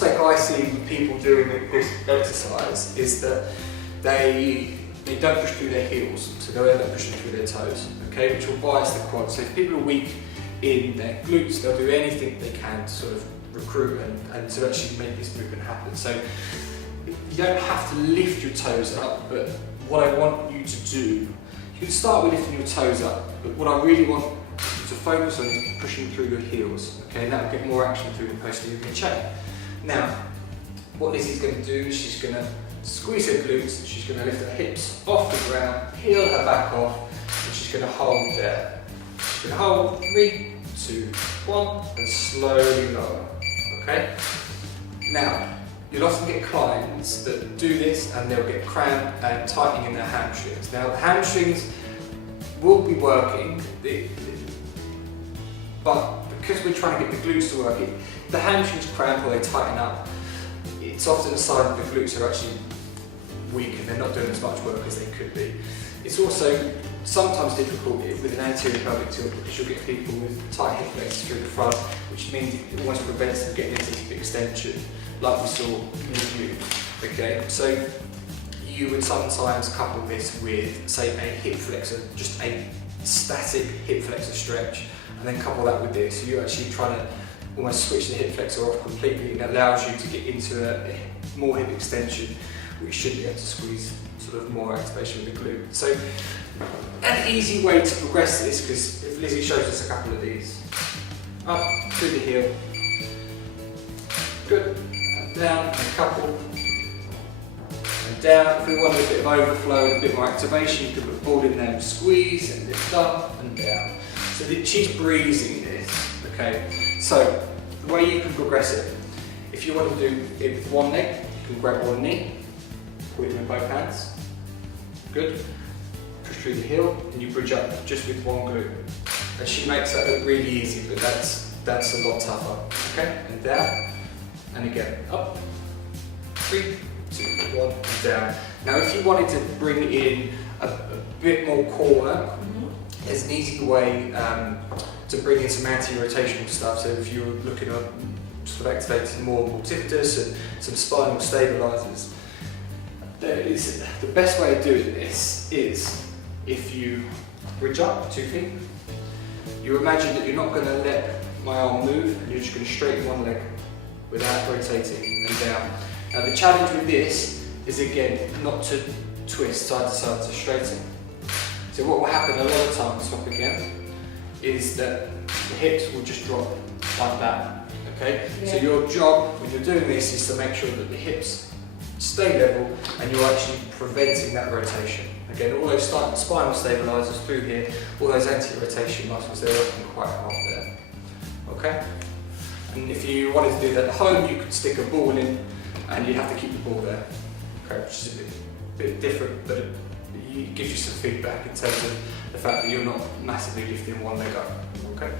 mistake I see with people doing this exercise is that they don't push through their heels, so they'll end up pushing through their toes, okay, which will bias the quad. So if people are weak in their glutes, they'll do anything they can to sort of recruit and to actually make this movement happen. So you don't have to lift your toes up, but what I want you to do, you can start with lifting your toes up, but what I really want you to focus on is pushing through your heels, okay, and that will get more action through the posterior chain. Now, what Lizzie's going to do is she's going to squeeze her glutes, she's going to lift her hips off the ground, peel her back off, and she's going to hold there. She's going to hold 3, 2, 1, and slowly lower, okay? Now, you'll often get clients that do this and they'll get cramp and tightening in their hamstrings. Now, the hamstrings will be working, but because we're trying to get the glutes to work, the hamstrings cramp or they tighten up, it's often a sign that the glutes are actually weak and they're not doing as much work as they could be. It's also sometimes difficult with an anterior pelvic tilt because you'll get people with tight hip flexors through the front, which means it almost prevents them getting into hip extension, like we saw with you. Okay, so you would sometimes couple this with, say, a hip flexor, just a static hip flexor stretch, and then couple that with this. So you're actually trying to almost switch the hip flexor off completely, and that allows you to get into a more hip extension, which should be able to squeeze sort of more activation with the glute. So an easy way to progress this, because if Lizzie shows us a couple of these, up through the heel, good, and down, and a couple, and down. If we want a bit of overflow and a bit more activation, you can put the ball in there and squeeze and lift up and down. So she's breezing this, okay? So the way you can progress it, if you want to do it with one leg, you can grab one knee, put it in both hands, good, push through the heel, and you bridge up just with one glute. And she makes that look really easy, but that's a lot tougher, okay? And down, and again, up, 3, 2, 1, and down. Now if you wanted to bring in a bit more corner, there's an easy way to bring in some anti-rotational stuff. So if you're looking at sort of activating more multifidus and some spinal stabilisers, the best way of doing this is if you bridge up 2 feet, you imagine that you're not going to let my arm move and you're just going to straighten one leg without rotating and down. Now the challenge with this is again not to twist side to side, to straighten. So what will happen a lot of times, swap again, is that the hips will just drop like that, okay? Yeah. So your job when you're doing this is to make sure that the hips stay level and you're actually preventing that rotation. Again, all those spinal stabilisers through here, all those anti-rotation muscles, they're working quite hard there, okay? And if you wanted to do that at home, you could stick a ball in and you'd have to keep the ball there, okay? Which is a bit different, but it gives you some feedback in terms of the fact that you're not massively lifting one leg up, okay?